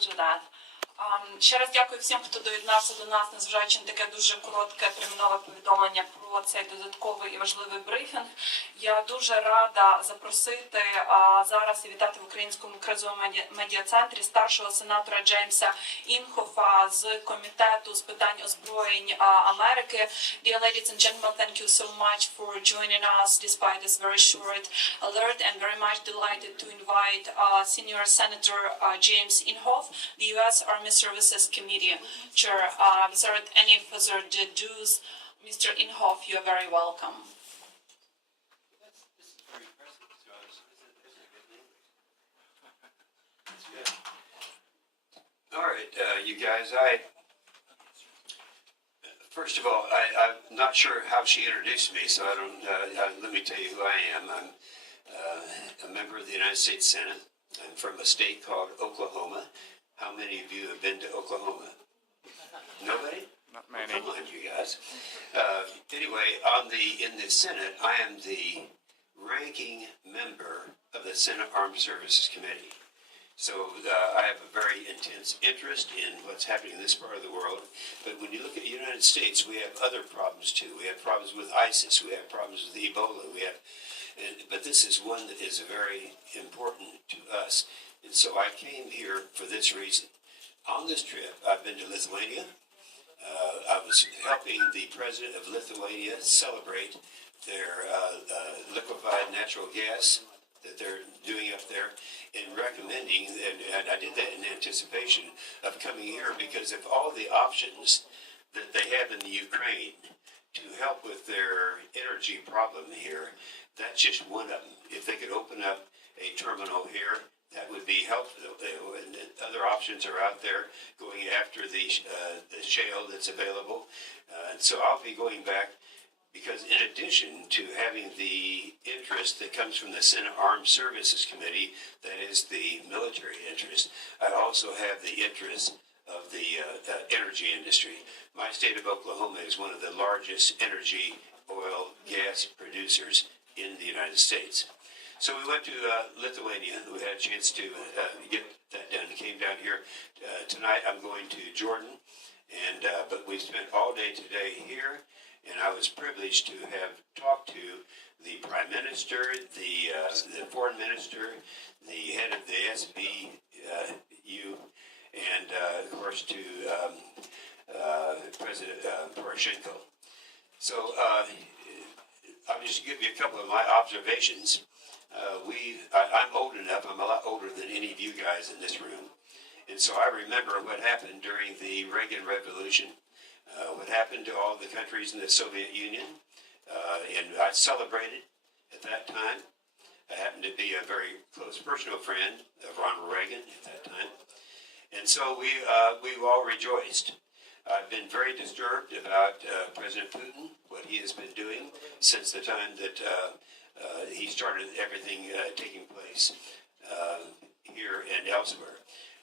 to that. Ще раз дякую всім, хто доєднався до нас, незважаючи на таке дуже коротке термінове повідомлення про цей додатковий і важливий брифінг. Я дуже рада запросити зараз і вітати в Українському Кризовому Медіа-Центрі старшого сенатора Джеймса Інгофа з Комітету з питань озброєнь Америки. Dear ladies and gentlemen, thank you so much for joining us despite this very short alert, and very much delighted to invite Senior Senator James Inghof, the U.S. Army Services Committee Chair. Without any further ado, Mr. Inghof, you are very welcome. This is very impressive. So all right, you guys, first of all, I'm not sure how she introduced me, so I don't, let me tell you who I am. I'm a member of the United States Senate. I'm from a state called Oklahoma. How many of you have been to Oklahoma? Nobody? Not many. Come on, you guys. Anyway, in the Senate, I am the ranking member of the Senate Armed Services Committee. So I have a very intense interest in what's happening in this part of the world. But when you look at the United States, we have other problems too. We have problems with ISIS. We have problems with Ebola. But this is one that is very important to us. And so I came here for this reason. On this trip, I've been to Lithuania. I was helping the president of Lithuania celebrate their liquefied natural gas that they're doing up there, and recommending, and I did that in anticipation of coming here because of all the options that they have in the Ukraine to help with their energy problem here. That's just one of them. If they could open up a terminal here, that would be helpful. And other options are out there going after the shale that's available. So I'll be going back because in addition to having the interest that comes from the Senate Armed Services Committee, that is the military interest, I also have the interest of the energy industry. My state of Oklahoma is one of the largest energy, oil, gas producers in the United States. So we went to Lithuania. We had a chance to get that done. Came down here. Tonight I'm going to Jordan, but we spent all day today here, and I was privileged to have talked to the Prime Minister, the Foreign Minister, the head of the SBU, and of course to President Poroshenko. So I'll just give you a couple of my observations. I'm old enough, I'm a lot older than any of you guys in this room. And so I remember what happened during the Reagan Revolution, what happened to all the countries in the Soviet Union. And I celebrated at that time. I happened to be a very close personal friend of Ronald Reagan at that time. And so we all rejoiced. I've been very disturbed about President Putin, what he has been doing since the time that he started everything taking place here and elsewhere.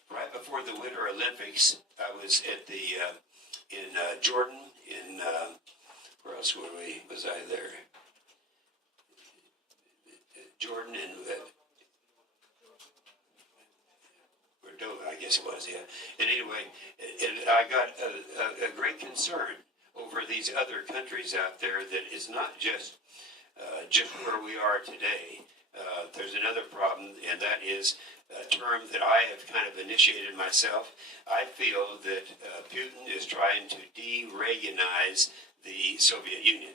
Right before the Winter Olympics, I was at in Jordan, where else was I there? Jordan and Cordova, I guess it was, yeah. And anyway, and I got a great concern over these other countries out there that is not just where we are today. There's another problem, and that is a term that I have kind of initiated myself. I feel that Putin is trying to de-Reaganize the Soviet Union.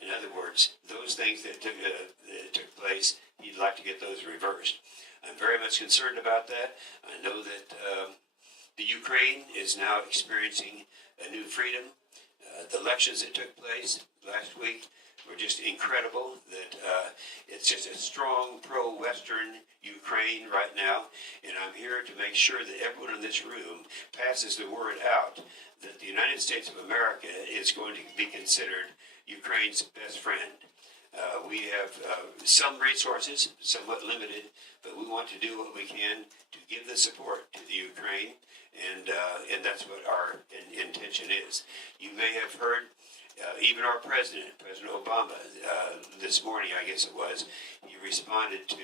In other words, those things that took place, he'd like to get those reversed. I'm very much concerned about that. I know that the Ukraine is now experiencing a new freedom. The elections that took place last week were just incredible. That it's just a strong pro-Western Ukraine right now, and I'm here to make sure that everyone in this room passes the word out that the United States of America is going to be considered Ukraine's best friend. We have some resources, somewhat limited, but we want to do what we can to give the support to the Ukraine, and that's what our intention is. You may have heard even our President Obama, this morning, I guess it was, he responded to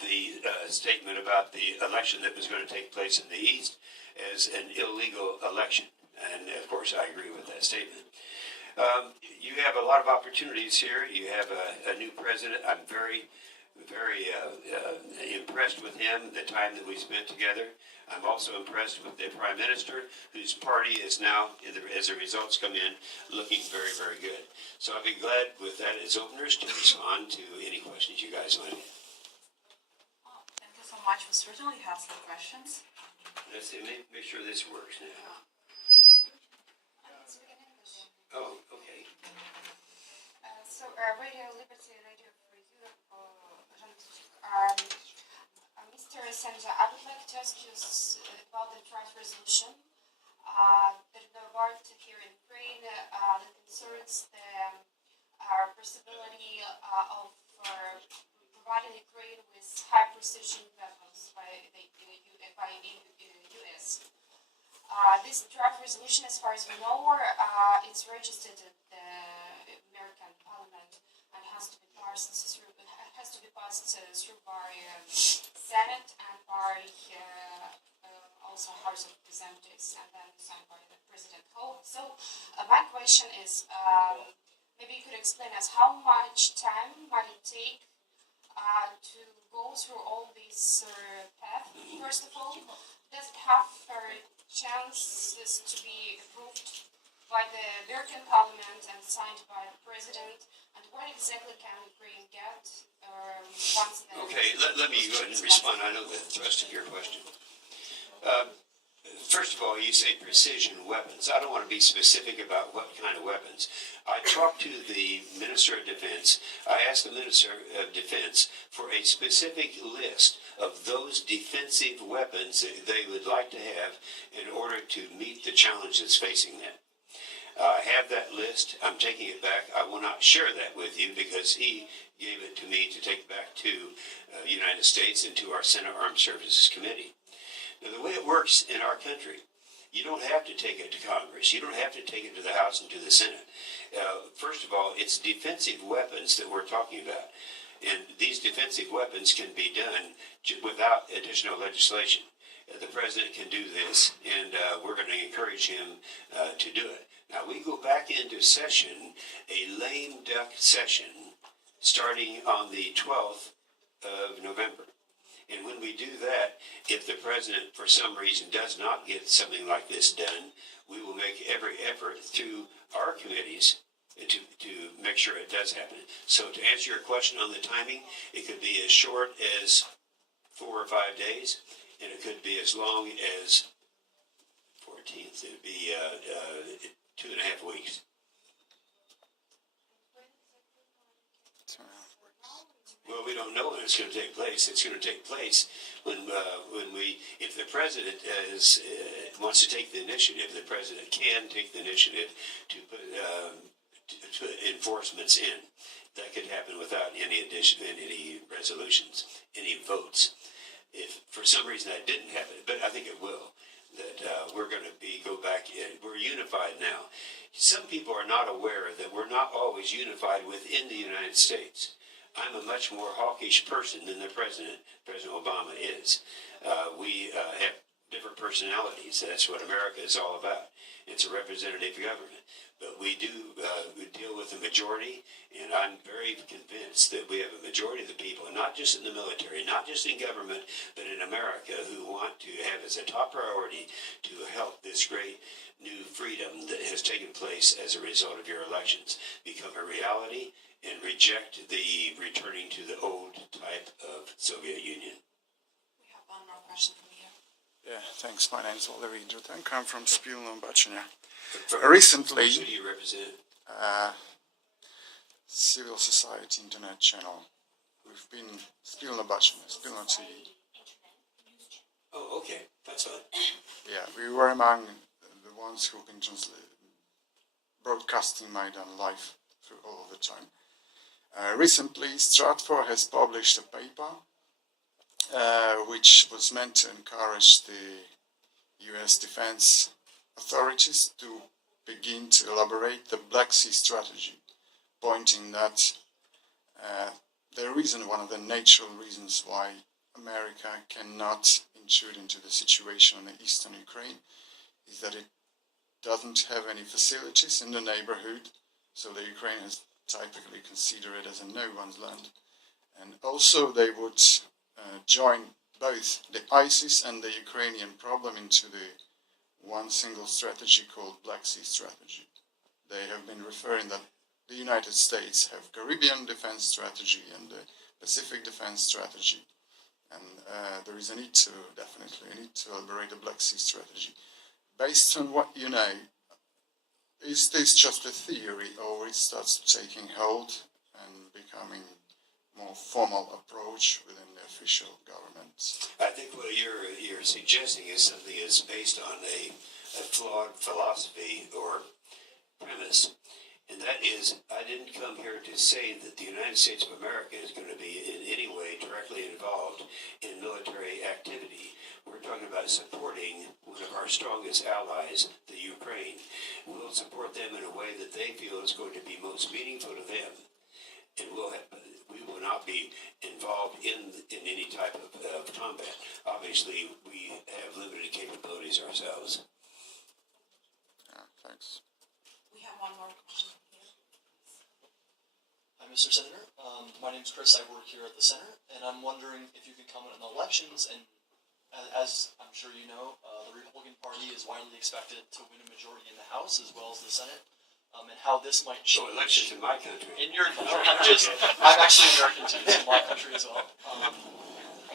the statement about the election that was going to take place in the East as an illegal election. And, of course, I agree with that statement. You have a lot of opportunities here. You have a new president. I'm very impressed with him, the time that we spent together. I'm also impressed with the Prime Minister, whose party is now, as the results come in, looking very, very good. So I'll be glad with that as openers to respond to any questions you guys might have. Thank you so much. We certainly have some questions. Let's see, make sure this works now. Oh, okay. So, Radio Liberty, Radio for Europe, Mr. Senator, I would like to ask you about the draft resolution that we are here in Ukraine that concerns the possibility of providing Ukraine with high precision weapons by the U.S. This draft resolution, as far as we know, it's registered at the American Parliament and has to be passed through by Senate and by also House of Representatives, and then signed by the President. So my question is, maybe you could explain us how much time might it take to go through all these paths. First of all, does it have chances to be approved by the American Parliament and signed by the President? And what exactly can Ukraine get once the... Okay, let me go ahead and respond. I know the thrust of your question. First of all, you say precision weapons. I don't want to be specific about what kind of weapons. I talked to the Minister of Defense. I asked the Minister of Defense for a specific list of those defensive weapons that they would like to have in order to meet the challenges facing them. I have that list. I'm taking it back. I will not share that with you because he gave it to me to take back to the United States and to our Senate Armed Services Committee. Now, the way it works in our country, you don't have to take it to Congress. You don't have to take it to the House and to the Senate. First of all, it's defensive weapons that we're talking about. And these defensive weapons can be done without additional legislation. The President can do this, and we're going to encourage him to do it. Now, we go back into session, a lame duck session, starting on the 12th of November. And when we do that, if the President, for some reason, does not get something like this done, we will make every effort through our committees to make sure it does happen. So to answer your question on the timing, it could be as short as 4 or 5 days, and it could be as long as 14th. It would be 2.5 weeks. Well, we don't know when it's going to take place. It's going to take place when if the President wants to take the initiative, the President can take the initiative to put enforcements in. That could happen without any resolutions, any votes. If for some reason that didn't happen, but I think it will, that we're going to go back. We're unified now. Some people are not aware that we're not always unified within the United States. I'm a much more hawkish person than the President Obama is. We have different personalities. That's what America is all about. It's a representative government. But we do deal with the majority, and I'm very convinced that we have a majority of the people, not just in the military, not just in government, but in America, who want to have as a top priority to help this great new freedom that has taken place as a result of your elections become a reality and reject the returning to the old type of Soviet Union. We have one more question from here. Yeah, thanks. My name is Valery Drutenko. I'm from Spilno Bachania. Who Recently, do you represent? Civil Society Internet channel. We've been Spilno Bachania, Spilno TV. Oh, okay. That's fine. Yeah, we were among the ones who've been broadcasting Maidan live through all of the time. Recently, Stratfor has published a paper which was meant to encourage the US defense authorities to begin to elaborate the Black Sea strategy, pointing that the reason, one of the natural reasons why America cannot intrude into the situation in the eastern Ukraine is that it doesn't have any facilities in the neighborhood, so the Ukrainians typically consider it as a no-one's land. And also they would join both the ISIS and the Ukrainian problem into the one single strategy called Black Sea Strategy. They have been referring that the United States have Caribbean defense strategy and the Pacific defense strategy. And there is a need to, definitely, a need to elaborate a Black Sea strategy. Based on what you know, is this just a theory, or it starts taking hold and becoming more formal approach within the official government? I think what you're suggesting is something that's based on a flawed philosophy or premise, and that is, I didn't come here to say that the United States of America is going to be in any way directly involved in military activity. We're talking about supporting one of our strongest allies, the Ukraine. We'll support them in a way that they feel is going to be most meaningful to them, and we will not be involved in any type of combat. Obviously, we have limited capabilities ourselves. Yeah, thanks. We have one more question here. Hi, Mr. Senator. My name's Chris. I work here at the Center, and I'm wondering if you could comment on elections. And as I'm sure you know, the Republican Party is widely expected to win a majority in the House as well as the Senate, and how this might change. So elections in my country. In your, I'm actually American too, so my country as well.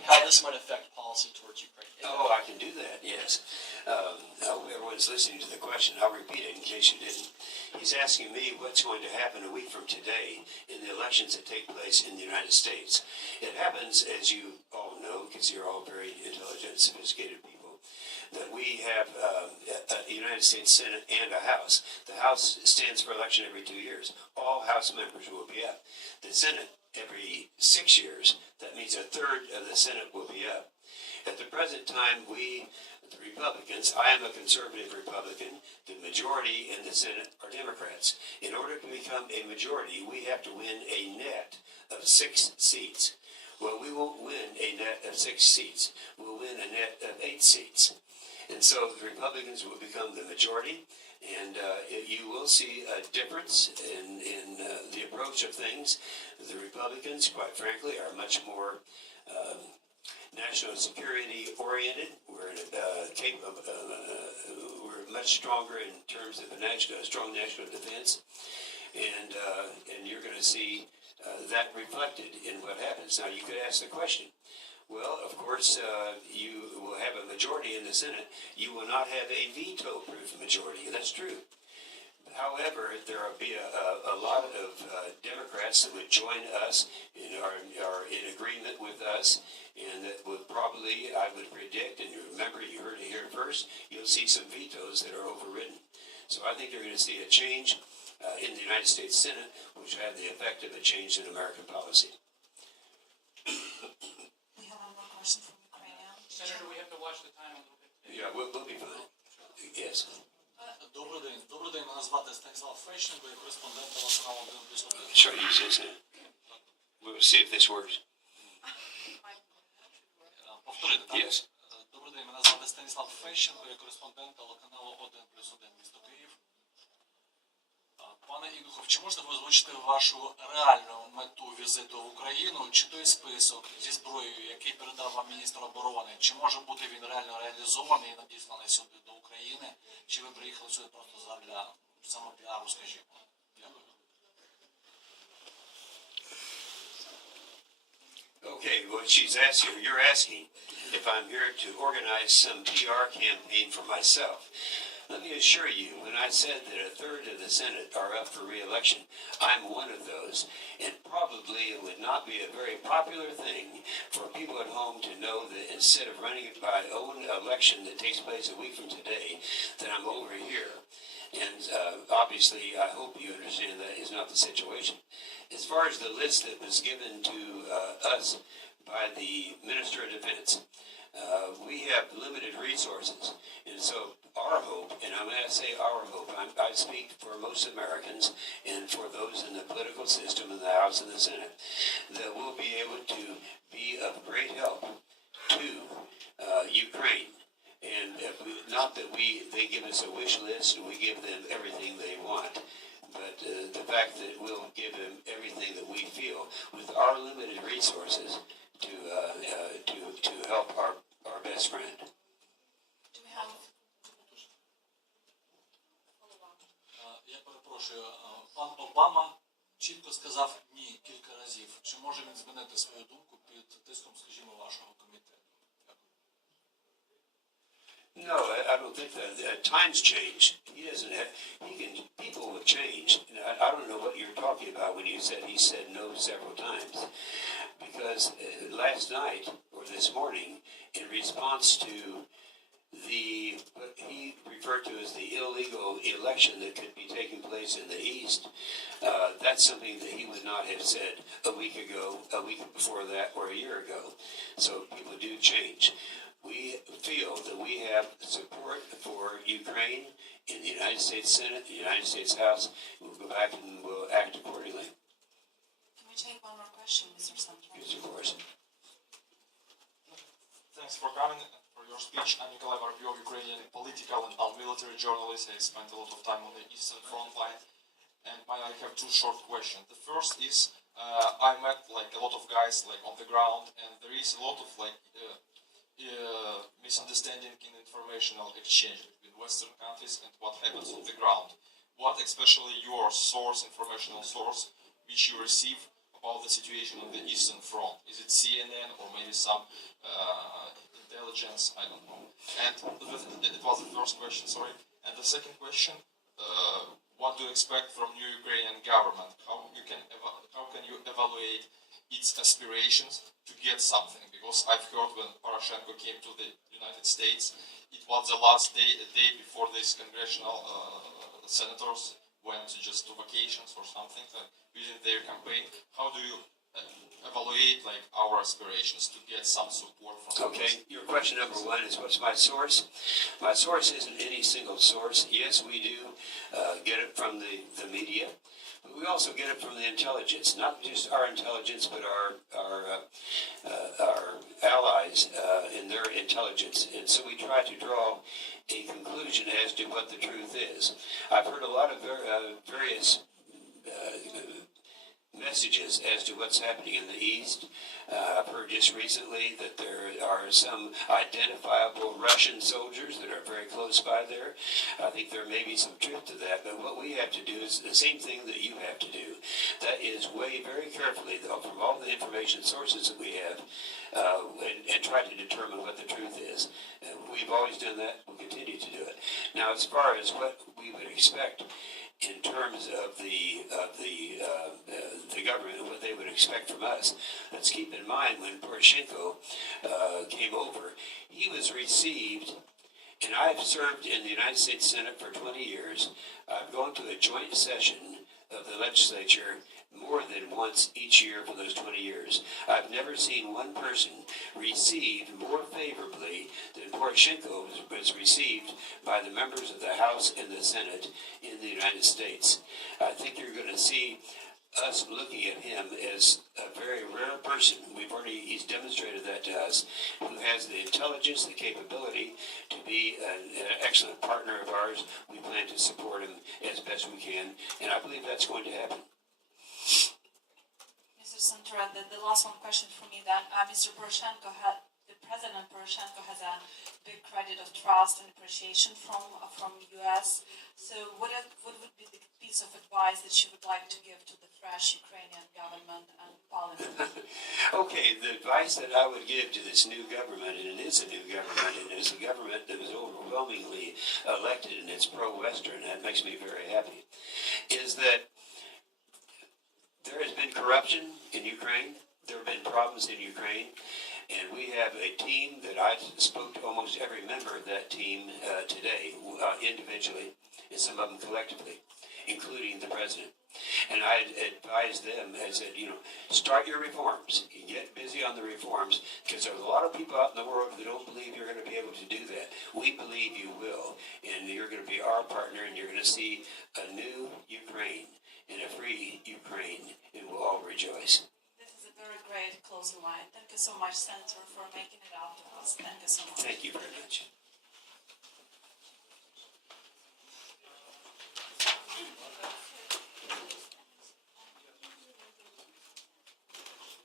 How this might affect policy towards Ukraine. Oh, I can do that, yes. I hope everyone's listening to the question. I'll repeat it in case you didn't. He's asking me what's going to happen a week from today in the elections that take place in the United States. It happens, as you all know, because you're all very intelligent, sophisticated people, that we have a United States Senate and a House. The House stands for election every 2 years. All House members will be up. The Senate every 6 years. That means a third of the Senate will be up. At the present time, we, the Republicans, I am a conservative Republican, the majority in the Senate are Democrats. In order to become a majority, we have to win a net of 6 seats. Well, we won't win a net of 6 seats. We'll win a net of 8 seats. And so the Republicans will become the majority, and you will see a difference in the approach of things. The Republicans, quite frankly, are much more national security oriented. We're much stronger in terms of a strong national defense, and you're going to see that reflected in what happens. Now, you could ask the question. Well, of course, you will have a majority in the Senate. You will not have a veto-proof majority. That's true. However, there will be a lot of Democrats that would join us and are in agreement with us, and that would probably, I would predict, and remember, you heard it here first, you'll see some vetoes that are overridden. So I think you're going to see a change in the United States Senate, which will have the effect of a change in American policy. We have one more question from Ukraine. Senator, we have to watch the time a little bit. Yeah, we'll be fine. Yes. Добрий день. Добрий день. Мене звати Станіслав Фещенко, я кореспондент телеканалу 1+1. Shall I use this? We'll see if this works. Повторити, так? Yes. Добрий день. Мене звати Станіслав Фещенко, я кореспондент телеканалу 1+1 місто Київ. Пане Інгоф, чи можете ви озвучити вашу реальну мету візиту в Україну, чи той список зі зброєю, який передав вам міністр оборони, чи може бути він реально реалізований і надісланий сюди до України, чи ви приїхали сюди просто задля самопіару, скажімо? Дякую. Okay, what you're asking if I'm here to organize some PR campaign for myself. Let me assure you, when I said that a third of the Senate are up for re-election, I'm one of those. And probably it would not be a very popular thing for people at home to know that instead of running my own election that takes place a week from today, that I'm over here. And obviously, I hope you understand that is not the situation. As far as the list that was given to us by the Minister of Defense, we have limited resources. And so our hope, and I'm going to say our hope, I speak for most Americans and for those in the political system in the House and the Senate, that we'll be able to be of great help to Ukraine. And not that they give us a wish list and we give them everything they want, but the fact that we'll give them everything that we feel with our limited resources to help our best friend. Do we have Я перепрошую, пан Обама чітко сказав ні кілька разів. Чи може він змінити свою думку під тиском, скажімо, вашого комітету? No, I don't think that. Times change. He doesn't have. People have changed. I don't know what you're talking about when you said he said no several times, because last night or this morning, in response to what he referred to as the illegal election that could be taking place in the East, that's something that he would not have said a week ago, a week before that, or a year ago. So people do change. We feel that we have support for Ukraine in the United States Senate, the United States House. We'll go back and we'll act accordingly. Can we take one more question, Mr. Sanator? Yes, of course. Thanks for coming and for your speech. I'm Nikolai Воробьев, Ukrainian political and military journalist. I spent a lot of time on the Eastern Front line. And I have two short questions. The first is, I met like a lot of guys like on the ground, and there is a lot of misunderstanding in informational exchange between Western countries and what happens on the ground. What especially your source, informational source, which you receive about the situation on the Eastern Front? Is it CNN or maybe some intelligence? I don't know. And it was the first question, sorry. And the second question, what do you expect from new Ukrainian government? How can you evaluate its aspirations to get something? Because I've heard when Poroshenko came to the United States, it was the last day before these congressional senators went just to vacations or something using their campaign. How do you evaluate like our aspirations to get some support from Okay, your question number one is what's my source? My source isn't any single source. Yes, we do get it from the media, but we also get it from the intelligence, not just our intelligence, but our allies in their intelligence. And so we try to draw a conclusion as to what the truth is. I've heard a lot of various messages as to what's happening in the East. I've heard just recently that there are some identifiable Russian soldiers that are very close by there. I think there may be some truth to that, but what we have to do is the same thing that you have to do. That is weigh very carefully, though, from all the information sources that we have and try to determine what the truth is. We've always done that. We'll continue to do it. Now, as far as what we would expect in terms of the government and what they would expect from us. Let's keep in mind when Poroshenko came over, he was received, and I've served in the United States Senate for 20 years. I've gone to a joint session of the legislature more than once each year for those 20 years. I've never seen one person received more favorably than Poroshenko was received by the members of the House and the Senate in the United States. I think you're going to see us looking at him as a very rare person. He's demonstrated that to us, who has the intelligence, the capability to be an excellent partner of ours. We plan to support him as best we can, and I believe that's going to happen. Mr. Sanator, the last one question for me then. The President Poroshenko has a big credit of trust and appreciation from U.S. So what would be the piece of advice that you would like to give to the fresh Ukrainian government and parliament? Okay, the advice that I would give to this new government, and it is a new government, and it is a government that was overwhelmingly elected, and it's pro-Western, and that makes me very happy, is that there has been corruption in Ukraine. There have been problems in Ukraine. And we have a team that I spoke to almost every member of that team today, individually, and some of them collectively, including the president. And I advised them, I said, start your reforms. Get busy on the reforms, because there's a lot of people out in the world who don't believe you're going to be able to do that. We believe you will, and you're going to be our partner, and you're going to see a new Ukraine and a free Ukraine, and we'll all rejoice. This is a very great closing line. Thank you so much, Senator, for making it out to us. Thank you so much. Thank you very much.